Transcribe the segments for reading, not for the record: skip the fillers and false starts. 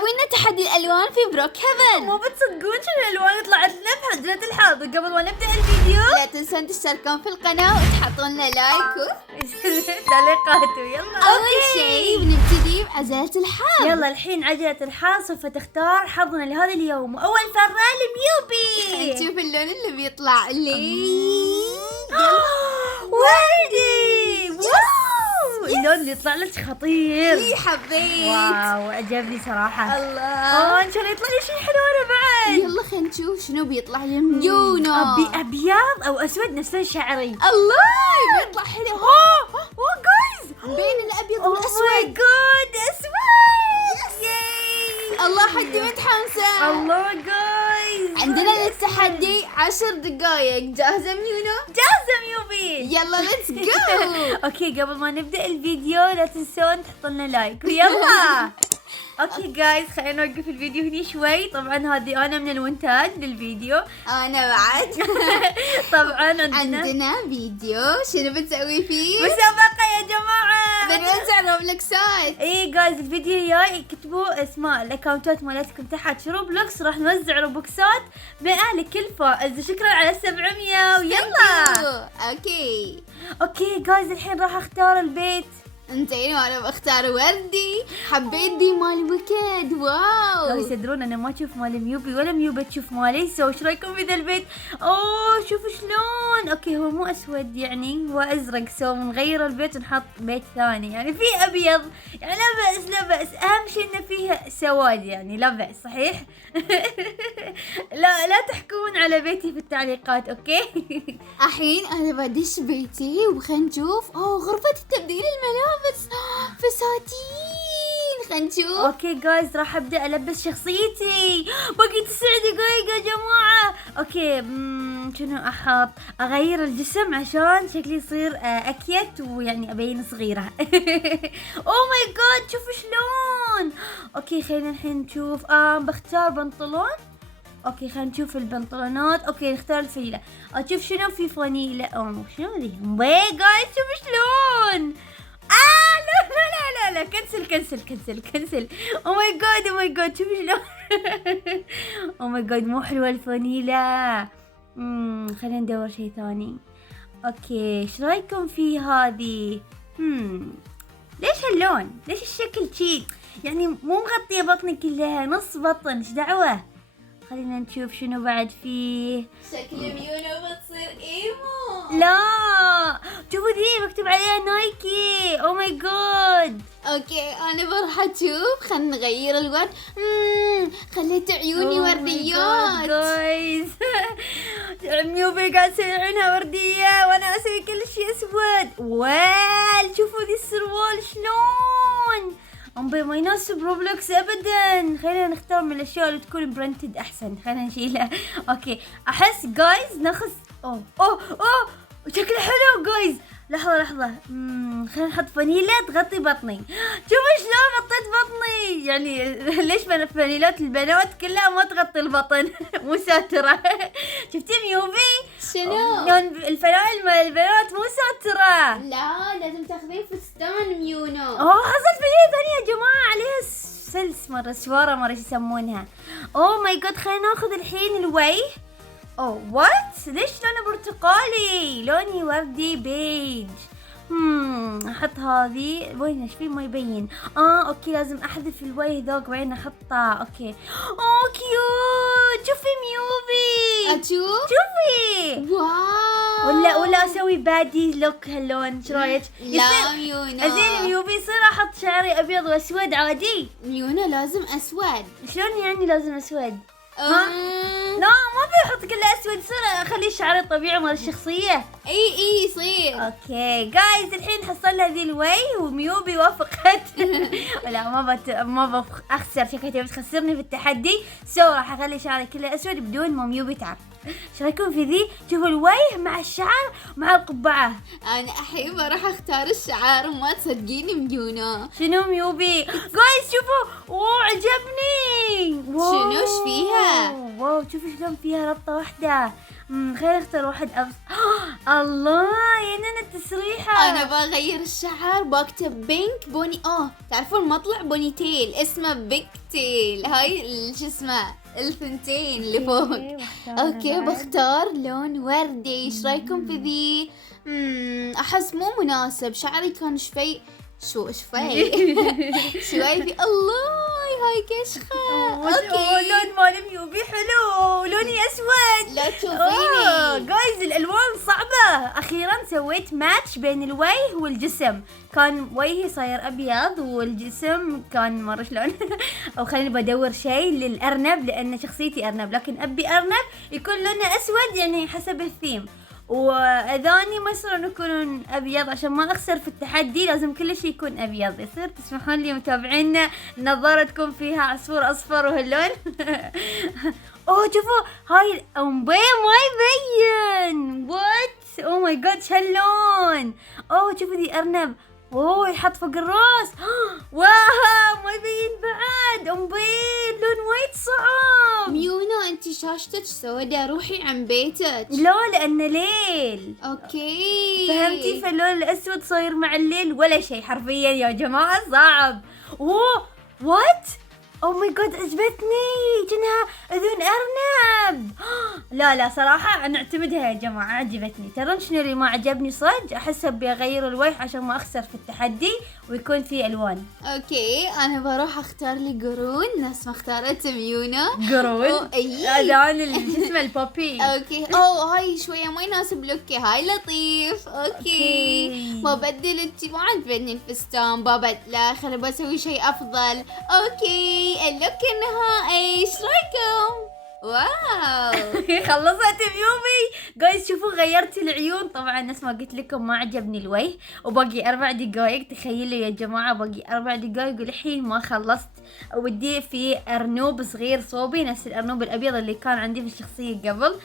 سوينا تحدي الألوان في بروك هيفن. مو بتصدقون شنو الألوان طلعت لنا بحجرة الحظ. قبل ما نبدأ الفيديو لا تنسون تشتركون في القناة وتحطون لنا لايك تعليقات. يلا أول شيء بنبتدي بعجلة الحظ. يلا الحين عجلة الحظ سوف تختار حظنا لهذا اليوم، وأول فرة الميوبي. نشوف اللون اللي بيطلع لي. وردي. اللون اللي يطلع لك خطير. إي حبيت. واو عجبني صراحة. الله. إن شاء الله يطلع لي شيء حلو أنا بعد. يلا خلينا نشوف شنو بيطلع لي من يونو. أبيض أو أسود نفس شعري. الله بيطلع حلو. جايز بين الأبيض ماي والأسود. جاد أسود. ياي الله حدي متحمسة. الله جايز. عندنا للتحدي 10 دقايق. جاهزة ميونو؟ جاهزة ميوبي. يلا ليتس جو. اوكي قبل ما نبدأ الفيديو لا تنسون تحطوا لنا لايك ويلا. اوكي جايز خلينا نوقف الفيديو هني شوي. طبعا هذه انا من المونتاج للفيديو. أنا بعد. طبعا عندنا فيديو شنو بنسوي فيه؟ مسابقة يا جماعة. بنوزع روبلوكسات. اي جايز الفيديو الجاي اكتبوا اسماء الاكونتات مالتكم تحت في روبلوكس، راح نوزع روبوكسات 100 لكل فائز. شكرا على 700 ويلا. اوكي جايز الحين راح اختار البيت. انزين وانا بختار وردي. حبيت دي مال ويكد. واو. جايز يدرون انا ما اشوف مال ميوبي ولا ميوبي تشوف مالي. سو ايش رايكم في ذا البيت؟ اوه شوفوا شلون. اوكي هو مو اسود يعني هو ازرق. سو نغير البيت ونحط بيت ثاني يعني فيه ابيض يعني لا بأس لا بأس. اهم شيء انه فيه سواد يعني لا بأس صحيح. لا تحكمون على بيتي في التعليقات اوكي. الحين انا بدش بيتي وخلينا نشوف. غرفة تبديل الملابس فساتين. خلينا نشوف. اوكي جايز راح ابدا البس شخصيتي. باقي 9 دقايق يا جماعه. اوكي شنو احط؟ اغير الجسم عشان شكلي يصير اكيت ويعني ابين صغيره. اوه ماي جاد شوفوا شلون. اوكي خلينا الحين نشوف. بختار بنطلون. اوكي خلينا نشوف البنطلونات. اوكي نختار الفانيلا. اشوف شنو في فانيلا. شنو ذي؟ ماي جاد شوفوا شلون. لا كنسل. او ماي جاد شوفوا شلون. او ماي جاد مو حلوه الفانيلا. خلينا ندور شيء ثاني. اوكي ايش رايكم في هذه؟ ليش هاللون؟ ليش الشكل شي يعني مو مغطيه بطني كلها نص بطن. ايش دعوه. خلينا نشوف شنو بعد فيه. شكل ميونو بتصير ايمو. لا شوفوا ذي مكتوب عليها نايكي. او ماي جاد. اوكي انا بروح اشوف. خلينا نغير الورد. خليت عيوني ورديات. جايز ميوبي قاعد تسوي عيونها ورديه وانا اسوي كل شيء اسود. شوفوا ذي السروال شلون. ما يناسب روبلوكس ابدا. خلينا نختار من الاشياء اللي تكون برنتد احسن. خلينا نشيلها. اوكي احس جايز ناخذ. اوه شكله حلو جايز. لحظة خلينا نحط فانيلا تغطي بطني. شوفوا شلون غطيت بطني. يعني ليش فانيلات البنات كلها ما تغطي البطن. مو ساترة. شفتي ميوبي؟ شنو؟ الفنايل مال البنات مو ساترة. لا لازم تاخذين فستان ميونو. حصلت فانيلة ثانية يا جماعة عليها سلس مرة سوارة مرة يسمونها. اوه ماي جاد خلينا ناخذ الحين الوجه. وات ليش لونه برتقالي؟ لوني وردي بيج. احط هذه. وين ايش في ما يبين. اوكي لازم احذف الوجه ذوق بعدين احطه. اوكي كيوت. شوفي ميوبي. اشوف. شوفي واو. ولا اسوي بادي لوك هاللون. ايش رايك؟ لا ميونو. ازين ميوبي يصير احط شعري ابيض واسود عادي. ميونو لازم اسود. شلون يعني لازم اسود؟ لا ما بيحط كله اسود. يصير اخلي شعري طبيعي مال الشخصيه. اي يصير. اوكي جايز الحين حصلنا ذي الوي وميوبي وافقت. لا ما اخسر. شكلها تبي تخسرني في التحدي. راح اخلي شعري كله اسود بدون ما ميوبي تعرف. ايش رايكم في ذي؟ شوفوا الوجه مع الشعر مع القبعه. انا احب اروح اختار الشعر وما تصدقيني ميونو. شنو ميوبي؟ جايز شوفوا. عجبني. شنو ايش فيها؟ واو شوفوا شلون فيها ربطه واحده. خلينا نختار واحد الله يا نانا التسريحة. انا بغير الشعر، بكتب بينك بوني. تعرفون مطلع بوني تيل اسمه بيك تيل، هاي شو اسمه الثنتين اللي فوق. اوكي بختار لون وردي. ايش رايكم في ذي؟ احس مو مناسب، شعري كان شوي شوي شوي في الله هاي كشخة. اوكي لون مال ميوبي حلو، لوني اسود. لا تشوفيني جايز الالوان صعبة. اخيرا سويت ماتش بين الوجه والجسم، كان وجهي صاير ابيض والجسم كان مرة شلون او خليني بدور شيء للارنب لان شخصيتي ارنب، لكن ابي ارنب يكون لونه اسود يعني حسب الثيم، واذاني ما يصيرون يكونون ابيض عشان ما اخسر في التحدي، لازم كل شيء يكون ابيض. يصير تسمحون لي متابعينا النظارة تكون فيها عصفور اصفر وهاللون شوفوا هاي الأنبياء ما يبين. وات او ماي جاد شهاللون. شوفوا ذي ارنب يحط فوق الراس واو ما يبين بعد. أنبياء لون وايد صعب. ميونا انتي شاشتك سودا، روحي عن بيتك. لا لأنه ليل. اوكي فهمتي؟ فاللون الأسود صاير مع الليل ولا شيء حرفيا يا جماعة صعب. وات او ماي جاد عجبتني، جنها اذن ارنب. لا صراحة انا اعتمدها يا جماعة، عجبتني. ترون شنو اللي ما عجبني صدق؟ احس ابي اغير الوجه عشان ما اخسر في التحدي ويكون في الوان. اوكي انا بروح اختار لي قرون نفس ما اختارت ميونا. قرون؟ هذا اسمه البوبي. اوكي هاي شوية ما يناسب لوكي، هاي لطيف. اوكي ببدل، انتي ما عجبني الفستان ببدله، خلي بسوي شيء افضل. اوكي اللوك النهائي ايش رايكم؟ واو خلصت ميومي. جايز شوفوا غيرت العيون، طبعا نفس ما قلت لكم ما عجبني الوجه، وباقي 4 دقايق. تخيلوا يا جماعة باقي 4 دقايق والحين ما خلصت. ودي في ارنوب صغير صوبي نفس الارنوب الابيض اللي كان عندي في الشخصية قبل.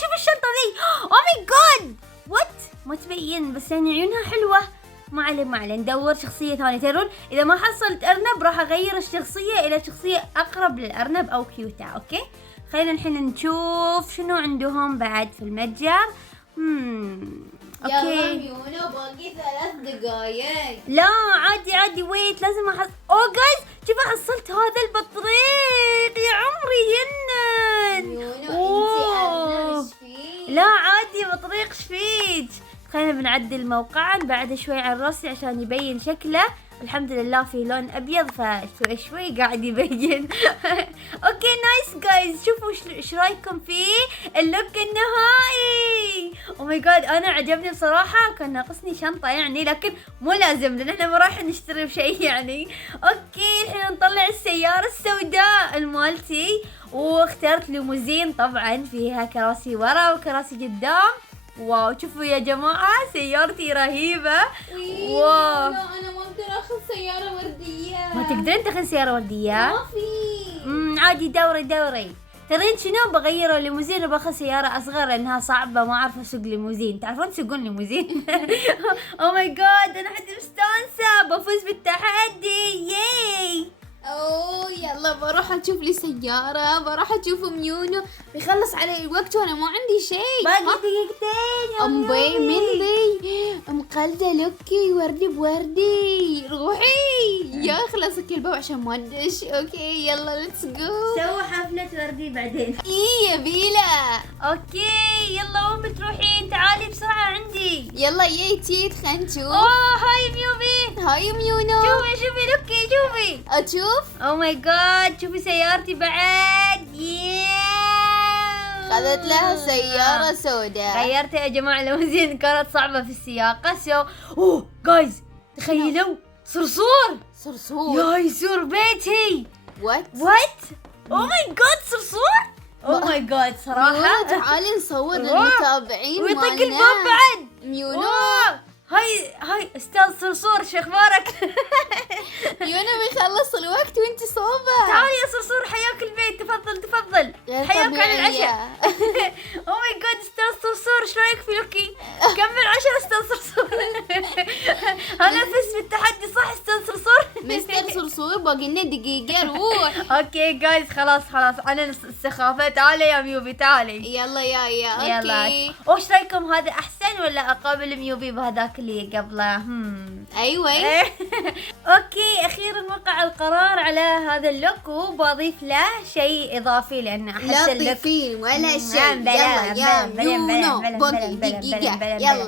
شوف الشنطة ذي، او ماي جاد وات ما تبين بس يعني عيونها حلوة. ما عليه ندور شخصية ثانية. ترون إذا ما حصلت أرنب راح أغير الشخصية إلى شخصية أقرب للأرنب أو كيوتا. أوكي خلينا الحين نشوف شنو عندهم بعد في المتجر. أوكي يلا ميونا باقي 3 دقايق. لا عادي ويت لازم جايز شوفوا حصلت هذا البطريق يا عمري ينن. ميونا انتي أرنب ايش فيك؟ لا عادي بطريق شفيك. خلينا بنعدل موقعا بعد شوي عن راسي عشان يبين شكله. الحمد لله في لون ابيض فشوي قاعد يبين. اوكي نايس جايز، شوفوا ايش رايكم فيه اللوك النهائي. او ماي جاد انا عجبني بصراحه، كان ناقصني شنطه يعني، لكن مو لازم لان احنا ما راح نشتري بشيء يعني. اوكي الحين نطلع السياره السوداء المالتي، واخترت ليموزين طبعا فيها كراسي ورا وكراسي قدام. واو شوفوا يا جماعة سيارتي رهيبة. واو لا انا ما اقدر اخذ سيارة وردية. ما تقدرين تاخذين سيارة وردية؟ ما في. عادي دوري. ترين شنو بغير الليموزين وباخذ سيارة اصغر لانها صعبة ما اعرف اسوق ليموزين. تعرفون تسوقون ليموزين؟ او ماي جاد انا حد مستانسة بفوز بالتحدي. ياي يلا بروح اشوف لي سيارة، بروح اشوف ميونو، بيخلص علي الوقت وانا ما عندي شيء. باقي دقيقتين. امبي من ذي مقلدة لوكي وردي بوردي. روحي يا خلص الباب عشان ما ادش. اوكي يلا ليتس جو. سووا حفلة وردي بعدين. يا بيلا. اوكي يلا وين بتروحين؟ تعالي بسرعة عندي. يلا يا خلينا نشوف. هاي ميوبي. هاي ميونو. شوفي لوكي شوفي. اشوف. او ماي جاد شوفي سيارتي بعد. خذت لها سيارة سوداء. غيرتها يا جماعة ليموزين كانت صعبة في السياقة. جايز تخيلوا صرصور يا يسور بيتي. وات او ماي جاد صرصور. او ماي جاد صراحة. تعالي نصور للمتابعين ويطق الباب بعد. ميونو هاي استاذ صرصور شو اخبارك؟ ميونو بيخلص الوقت وانتي صوبة. تعالي يا صرصور حياك البيت. تفضل حياك على العشاء. او ماي جاد استاذ صرصور ايش رايك في لوكي؟ كمل 10 استاذ صرصور. انا فزت بالتحدي صح استاذ صرصور؟ مستر صرصور باقي لنا دقيقة روح. اوكي جايز خلاص انا السخافة. تعالي يا ميوبي تعالي. يلا يا يلا اوكي. وش رايكم هذا احسن ولا اقابل ميوبي بهذاك اللي قبله؟ ايوه. اوكي اخيرا وقع القرار على هذا اللوك وبضيف له شيء اضافي لان احس لا اللوك تضيفين ولا شيء. يلا يا ميونو باقي دقيقة.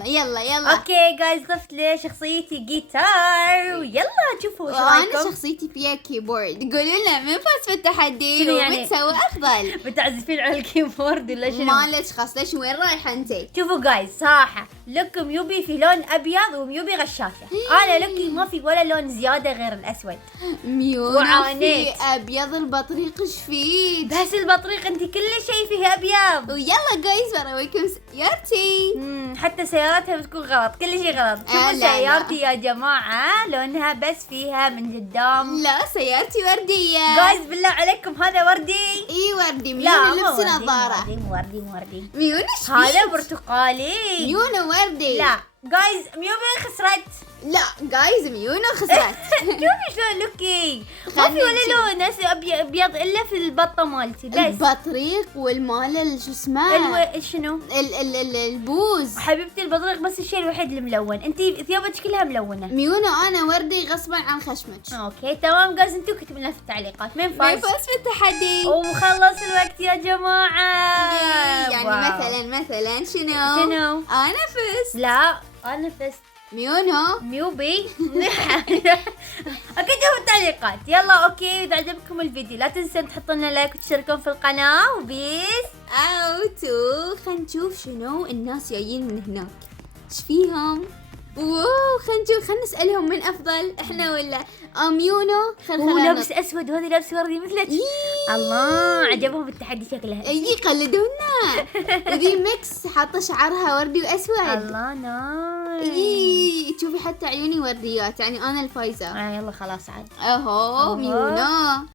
يلا. اوكي جايز ضفت له شخصيتي جيتار ويلا شوفوا وش وانا رايكم. شخصيتي فيها كيبورد. قولوا لنا من فاز في التحدي شنو يعني؟ ومن سوى افضل. بتعزفين على الكيبورد ولا شنو؟ مالك خاص. ليش وين رايحة انت؟ شوفوا جايز صراحة لوك ميوبي في لون ابيض وميوبي غشاشة. انا لوكي ما في ولا لون زيادة غير الاسود. ميونو في وعانيت. ابيض البطريق ايش فيه؟ بس البطريق انت كل شيء فيه ابيض. ويلا جايز برويكم سيارتي. حتى سيارتها بتكون غلط كل شيء غلط. شوفوا لا. سيارتي يا جماعة لونها بس فيها من قدام. لا سيارتي وردية. جايز بالله عليكم هذا وردي. اي وردي. لا ميونو لبس نظارة. مو وردي. ميونو ايش هذا فيك؟ برتقالي. ميونو وردي. لا جايز ميوبي خسرت. لا جايز ميونو خسرت. شوفي شلون لوكي ما في خلينا ولا نشوف. لون ابيض الا في البطة مالتي بس. البطريق والمال شو اسمه؟ شنو؟ البوز. حبيبتي البطريق بس الشيء الوحيد الملون. انتي ثيابك كلها ملونه. ميونو انا وردي غصبا عن خشمك. اوكي تمام جايز انتوا كتبوا لنا في التعليقات مين مين فاز. فاز في التحدي؟ وخلص الوقت يا جماعة. يعني واو. مثلا شنو؟ انا فزت. لا انا فزت. ميونو. ميوبي. اكتبوا في التعليقات. يلا اوكي اذا عجبكم الفيديو لا تنسوا تحطوا لنا لايك وتشتركون في القناة وبيس اوتو. خلينا نشوف شنو الناس جايين من هناك. ايش فيهم؟ واو خلينا نشوف. خلينا نسألهم من افضل احنا ولا ميونو. هو لابس اسود وهذه لابس وردي مثلك. الله عجبهم التحدي شكلها. اي قلدونا. وذي ميكس حاطه شعرها وردي واسود. الله نايس. اي تشوفي حتى عيوني ورديات يعني انا الفايزه. يلا خلاص عاد. اهو ميونو.